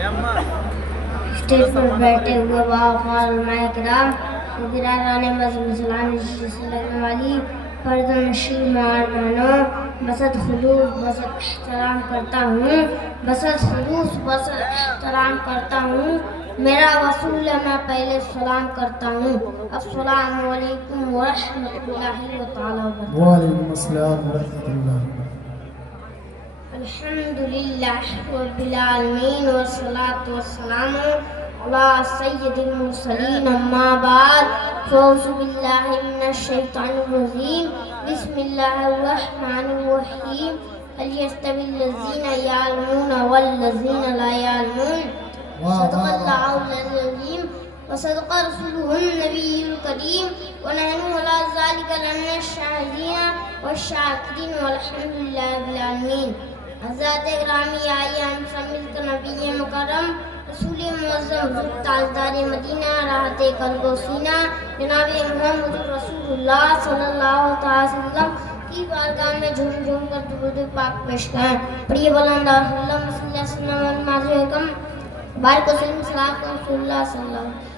Stage پر بیٹھے ہوئے باوقار علماء کرام، گرانِ مذہب اسلام سے لگنے والی پردہ نشین ماں بہنوں، بسط خلوص بسط احترام کرتا ہوں، بسط خلوص بسط احترام کرتا ہوں، میرا وصول ہے میں پہلے سلام کرتا ہوں۔ السلام علیکم ورحمۃ اللہ تعالیٰ وبرکاتہ۔ وعلیکم السلام ورحمۃ اللہ۔ الحمدللہ رب العالمین والصلاة والسلام علی سید المرسلین، اما بعد فاعوذ باللہ من الشیطان الرجیم، بسم اللہ الرحمن الرحیم، هل يستوي الذین یعلمون والذین لا یعلمون، صدق اللہ العظیم وصدق رسولہ النبی الکریم، ونحن علی ذلک لمن الشاہدین والشاکرین والحمدللہ رب العالمین۔ حضرات گرامی، آئیے ہم سب مل کر نبی مکرم رسول معظم حضور تاجدار مدینہ راحت قلب و سینہ جناب محمد رسول اللہ صلی اللہ تعالی وسلم کی بارگاہ میں جھوم جھوم کر درود پاک پیش کریں۔ پڑھیے بلند اللہ صلی اللہ علیہ وسلم بارک وسلم صلاۃ رسول اللہ صلی اللہ علیہ وسلم۔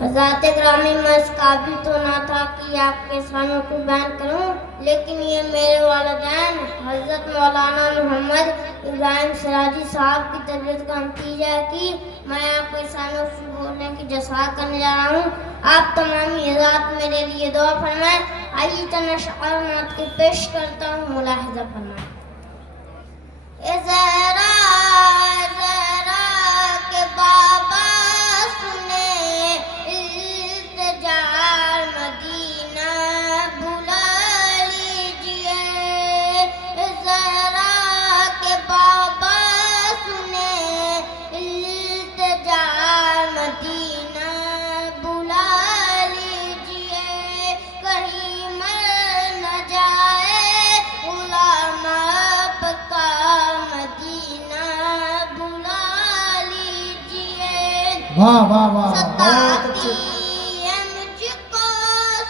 حضرات گرامی، میں اس قابل تو نہ تھا کہ آپ کے سامنے کو بیان کروں، لیکن یہ میرے والدین حضرت مولانا محمد ابراہیم سراجی صاحب کی طبیعت کا نتیجہ ہے کہ میں آپ کے سامنے بولنے کی جسارت کرنے جا رہا ہوں۔ آپ تمامی حضرات میرے لیے دعا فرمائیں۔ آئیے چند اشعار نعت کے پیش کرتا ہوں، ملاحظہ فرمائیں۔ ذرا ذرا کے بابا سنے التجا مدینہ بلا لیجئے، ذرا کے بابا سنے التجا مدینہ بلا لیجئے، کہیں مر نہ جائے غلام آپ کا مدینہ بلا لیجئے۔ واہ واہ واہ، بہت ستاتی اچھے۔ ہے مجھ کو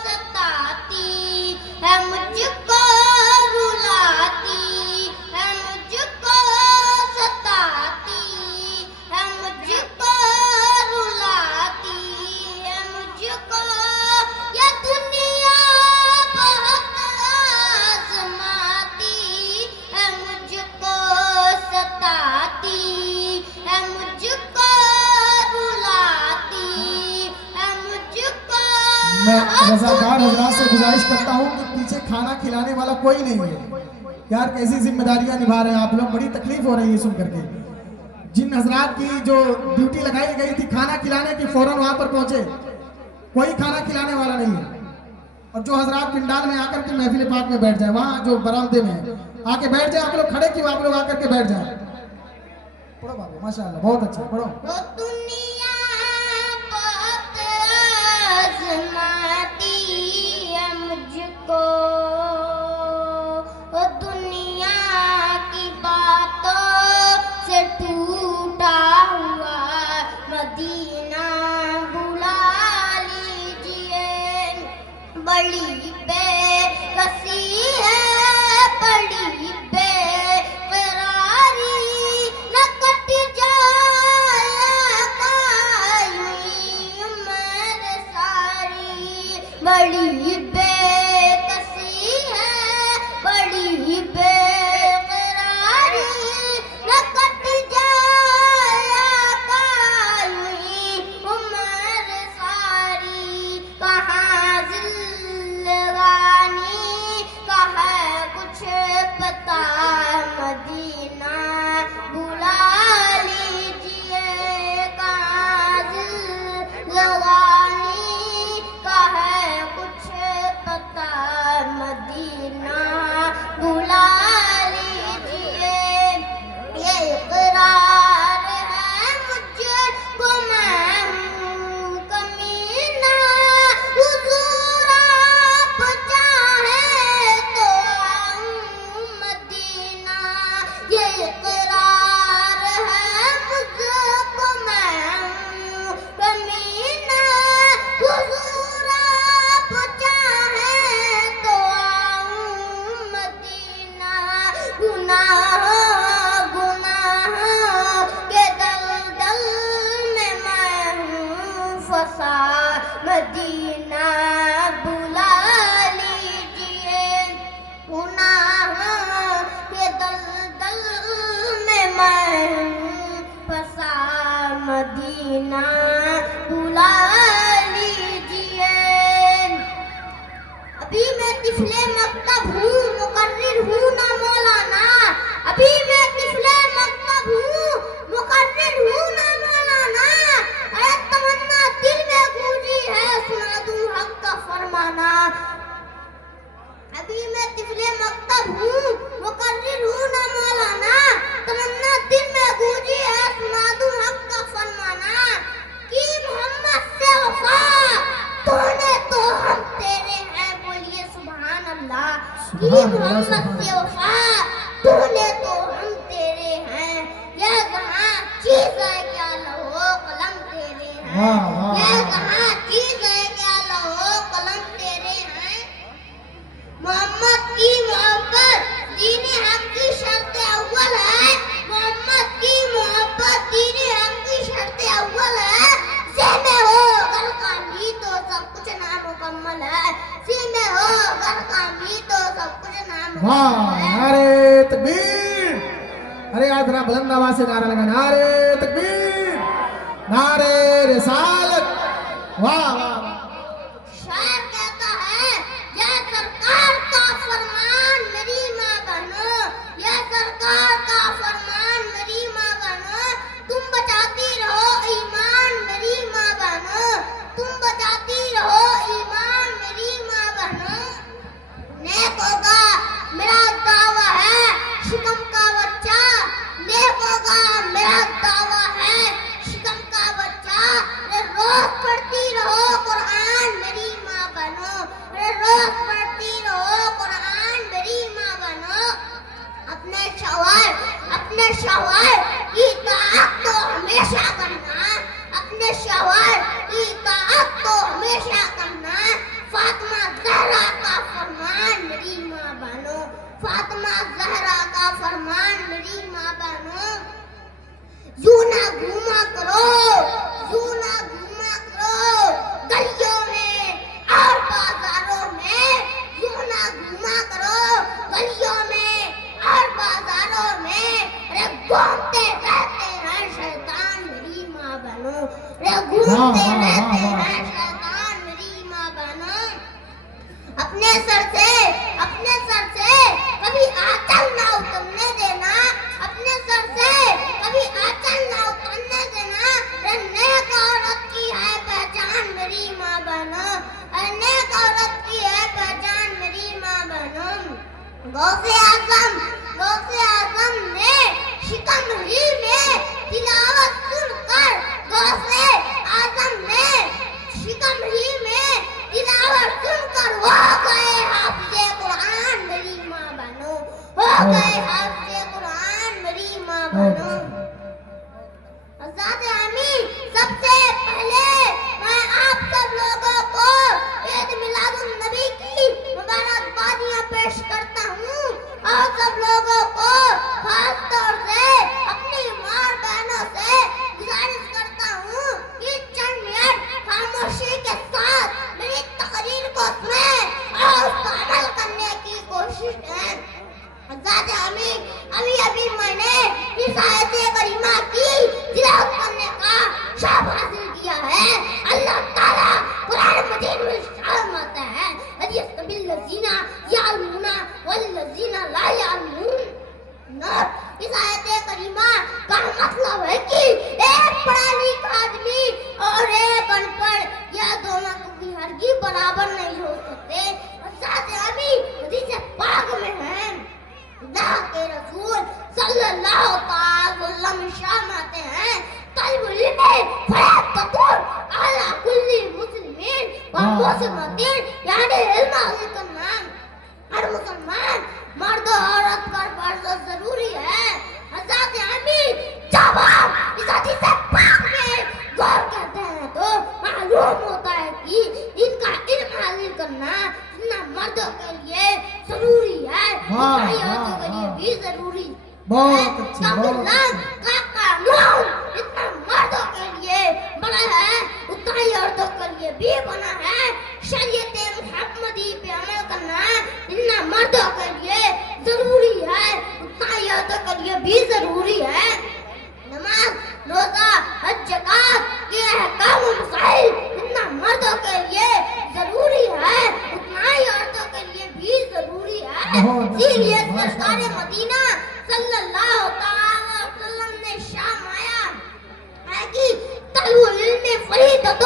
ستاتی ہے مجھ کو رلاتی ہے مجھ کو ستاتی ہے مجھ کو رلاتی ہے مجھ کو یہ دنیا بہت آزماتی ہے مجھ کو ستاتی ہے مجھ کو رلاتی ہے مجھ کو میں رضاکار حضرات سے گزارش کرتا ہوں کہ پیچھے کھانا کھلانے والا کوئی نہیں ہے۔ یار کیسی ذمہ داریاں نبھا رہے ہیں آپ لوگ، بڑی تکلیف ہو رہی ہے سن کر کے۔ جن حضرات کی جو ڈیوٹی لگائی گئی تھی کھانا کھلانے کی، فوراً وہاں پر پہنچے، کوئی کھانا کھلانے والا نہیں ہے۔ اور جو حضرات پنڈال میں آ کر کے محفل پاک میں بیٹھ جائیں، وہاں جو برآمدے میں آ کے بیٹھ جائیں، آپ لوگ کھڑے کیوں، آپ لوگ آ کر کے بیٹھ جائیں۔ پڑھو بابو، ماشاءاللہ بہت اچھا پڑھو۔ وہ دنیا بہت آزماتی ہے مجھ کو، وہ دنیا کی باتوں سے ٹوٹا ہوا مدینہ بلا لیجئے، بڑی بے کسی ہے بڑی بے قراری، نہ کٹ جائے گا طفل مکتب ہوں مقرر ہوں نہ مولانا ابھی میں طفل مکتب ہوں مقرر ہوں نہ مولانا اے تمنا دل میں گونجی ہے سنا دوں حق کا فرمانا ابھی میں طفل مکتب ہوں مقرر ہوں نہ مولانا تمنا دل میں گونجی ہے سنا دوں حق کا فرمانا کی محمد سے وفا تو نے تو ہم تیرے ہیں بولیے سبحان اللہ کی محمد سے وفا تو نے تو ہم تیرے ہیں یہ کہاں چیز ہے کیا لوہو قلم تیرے ہیں یہ کہاں چیز ہے کیا لوہو قلم تیرے ہیں محمد کی محبت دین حق کی شرط اول ہے محمد کی محبت دین حق کی شرط اول ہے سینے ہو گھر کامی تو سب کچھ نامکمل ہے سینے ہو گھر کامی تو سب کچھ نامکمل ہے نعرے تکبیر ارے آج ذرا بلند آواز سے نعرہ لگا نعرے تکبیر نعرے رسالت واہ واہ شاعر کہتا ہے یہ سرکار کا فرمان میری ماں بنو یہ سرکار کا فرمان میری ماں بنو تم بچاتی رہو ایمان میری ماں بنو تم بچاتی رہو ایمان میری ماں بنو نیک ہوگا میرا دعویٰ ہے شکم کا بچہ نیک ہوگا میرا دعویٰ ہے شکم کا بچہ روز پڑھتی رہو قرآن میری ماں بنو روز پڑھتی رہو قرآن میری ماں بنو اپنے شوہر کی اطاعت تو ہمیشہ کرنا اپنے شوہر کی اطاعت تو ہمیشہ کرنا فاطمہ زہرا کا فرمان میری ماں بنو فاطمہ زہرا کا فرمان میری ماں بنو یوں نہ گھوما کرو گلیوں میں اور بازاروں میں یوں نہ گھوما کرو گلیوں میں اور بازاروں میں ارے گھومتے رہتے ہیں شیطان میری ماں بنو ارے گھومتے رہتے ہیں شیطان میری ماں بنو اپنے سر سے کبھی آنچل نہ اترنے دینا اپنے سر سے کبھی آنچل نہ اترنے دینا نیک عورت کی ہے پہچان میری ماں بنو نیک عورت کی ہے پہچان میری ماں بنو غوث اعظم نے شکم ہی میں تلاوت سن کر غوث اعظم نے شکم ہی میں تلاوت سن کر ہو گئے حافظ قرآن میری ماں بنو ہو گئے حافظ قرآن میری ماں بنو حضرت امین سب سے پہلے میں آپ سب لوگوں کو عید میلاد النبی کی مبارکبادیاں پیش کرتا ہوں اور سب لوگوں کو خاص طور سے اپنی ماں بہنوں سے گزارش کرتا ہوں کہ چند منٹ خاموشی کے ساتھ میری تقریر کو سنیں اور اس پر عمل کرنے کی کوشش کریں حضرت امین ابھی میں نے اس آیت کریمہ کی تلاوت کرنے کا شرف حاصل کیا ہے اللہ تعالیٰ قرآن مجید میں فرماتا ہے وَلْيَسْتَوِي الَّذِينَ يَعْلَمُونَ وَالَّذِينَ لَا يَعْلَمُونَ اس آیت کریمہ کا مطلب ہے کہ ایک پڑھا لکھا آدمی اور ایک ان پڑھ یہ دونوں کبھی ہرگز برابر نہیں ہو سکتے حضرت امین حدیث پاک میں ہے اللہ کے رسول صلی اللہ تعالی وسلم فرماتے ہیں طالب العلم فیتقون علی کل مسلمین و مسلمتین یعنی علم حاصل کرنا ہر مسلمان مرد و عورت پر فرض و ضروری ہے حضرت امین جب آپ اس حدیث پاک میں غور کرتے ہیں تو معلوم ہوتا ہے کہ ان کا علم حاصل کرنا مردوں کے لیے ضروری ہے عورتوں کے لیے بھی ضروری ہے بہت اچھی کا قانون اتنا مردوں کے لیے بنا ہے اتنا ہی عورتوں کے لیے بھی بنا ہے شریعت محمدی پہ عمل کرنا اتنا مردوں کے لیے ضروری ہے اتنا ہی عورتوں کے لیے بھی ضروری ہے نماز روزہ حج زکات کے احکام و مسائل اتنا مردوں کے لیے ضروری ہے اتنا ہی عورتوں کے لیے بھی اسی لیے سرکار مدینہ صلی اللہ تعالی وسلم نے شام آیا ہے کہ طلب العلم فریضۃ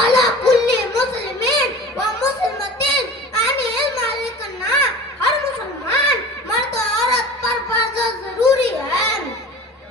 علی کل مسلمین و مسلمتین، یعنی علم حاصل کرنا ہر مسلمان مرد و عورت پر فرض ضروری ہے۔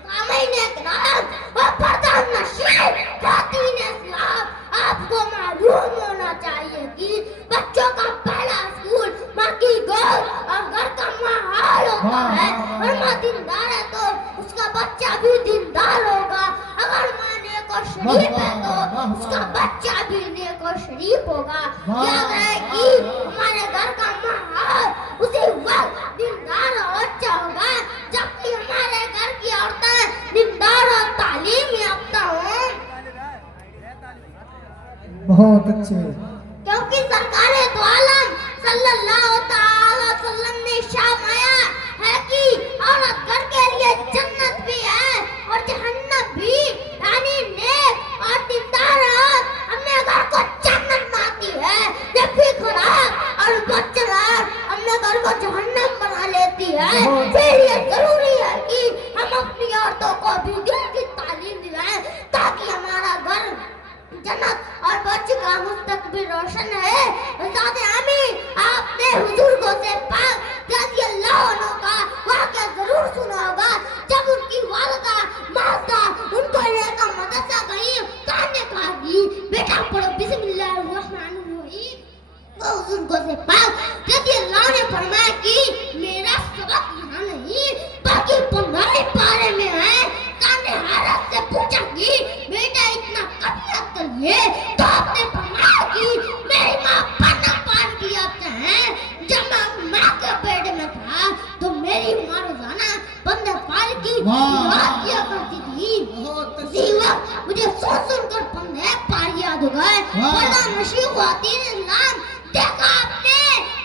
سامعین اکرام و پردہ نشین خواتین اسلام، آپ کو معلوم ہونا چاہیے کہ بچوں کا پہلا اسکول ماں کی گود اور گھر کا ماحول ہوتا ہے۔ اور ماں دیندار ہے تو اس کا بچہ بھی دیندار ہوگا، اگر ماں نیک و شریف ہے تو اس کا بچہ بھی نیک و شریف ہوگا۔ یاد رہے کہ ہمارے گھر کا ماحول اسی وقت دیندار اور اچھا ہوگا جبکہ ہمارے گھر کی عورتیں دیندار اور تعلیم یافتہ ہوں۔ بہت اچھے۔ کیونکہ سرکار دو عالم صلی اللہ تعالی وسلم نے شام آیا ہے کہ عورت گھر کے لیے جنت بھی ہے اور جہنم بھی، یعنی نیک اور دیندار عورت اپنے گھر کو جنت بناتی ہے جبکہ خراب اور بدچلان اپنے گھر کو جہنم بنا لیتی ہے۔ پھر یہ ضروری ہے کہ ہم اپنی عورتوں کو بھی دین کی تعلیم دلائیں تاکہ ہمارا گھر جنت اور بچے کا مستقبل روشن ہے۔ ذات آمین، آپ نے بزرگوں سے پاک رضی اللہ عنہ کا واقعہ ضرور سنا ہوگا جب ان کی والدہ ماضدہ ان کو لے کر مدرسہ گئی تو ہم نے کہا کہ بیٹا پڑھو بسم اللہ الرحمن الرحیم۔ وہ بزرگوں سے پاک رضی اللہ نے فرمایا کہ میرا سبق یہاں نہیں بلکہ 15 پارے میں ہے۔ نے حیرت سے پوچھا کہ بیٹا اتنا کبیت کریے تو آپ نے فرمایا کہ میری ماں پڑھنا پاس کیا ہیں۔ جب میں ماں کے پیٹ میں تھا تو میری ماں روزانہ 15 پار کی تلاوت کیا کرتی تھی۔ اسی وقت مجھے سن کر 15 پار یاد ہو گئے۔ پردہ نشین خواتین اسلام، دیکھا آپ نے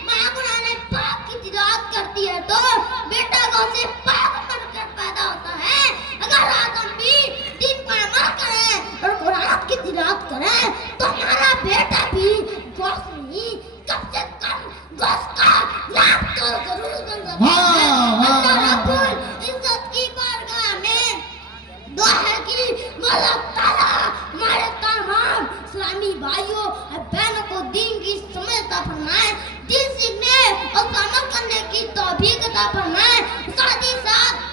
ماں قرآن پاک کی تلاوت کرتی ہے تو بیٹا کو اسے پاک بن کر پیدا ہوتا ہے۔ اگر آج ہم بھی دین پر عمل کریں اور قرآن کی تلاوت کریں تو ہمارا بیٹا بھی گوشت نہیں کم سے کم گوشت کا نام تو ضرور بن سکتا ہے۔ اللہ رب العزت کی بارگاہ میں دعا ہے کہ مولا تعالیٰ ہمارے تمام اسلامی بھائیوں اور بہنوں کو دین کی سمجھ عطا فرمائے، دین سیکھنے اور عمل کرنے کی توفیق عطا فرمائے۔ ساتھ ہی ساتھ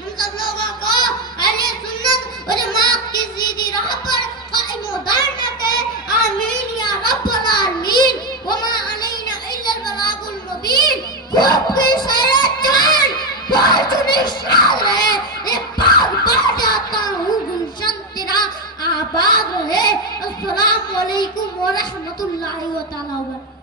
ہم سب لوگوں کو اہل سنت اور جماعت کی سیدھی راہ پر قائم و دائم رکھے، آمین یا رب العالمین۔ وما علینا الا البلاغ المبین۔ خوب کی سیر جان بول چنی شاد رہے، اے پاک بڑھ جاتا ہوں گلشن تیرا آباد رہے۔ السلام علیکم ورحمۃ اللہ تعالی وبرکاتہ۔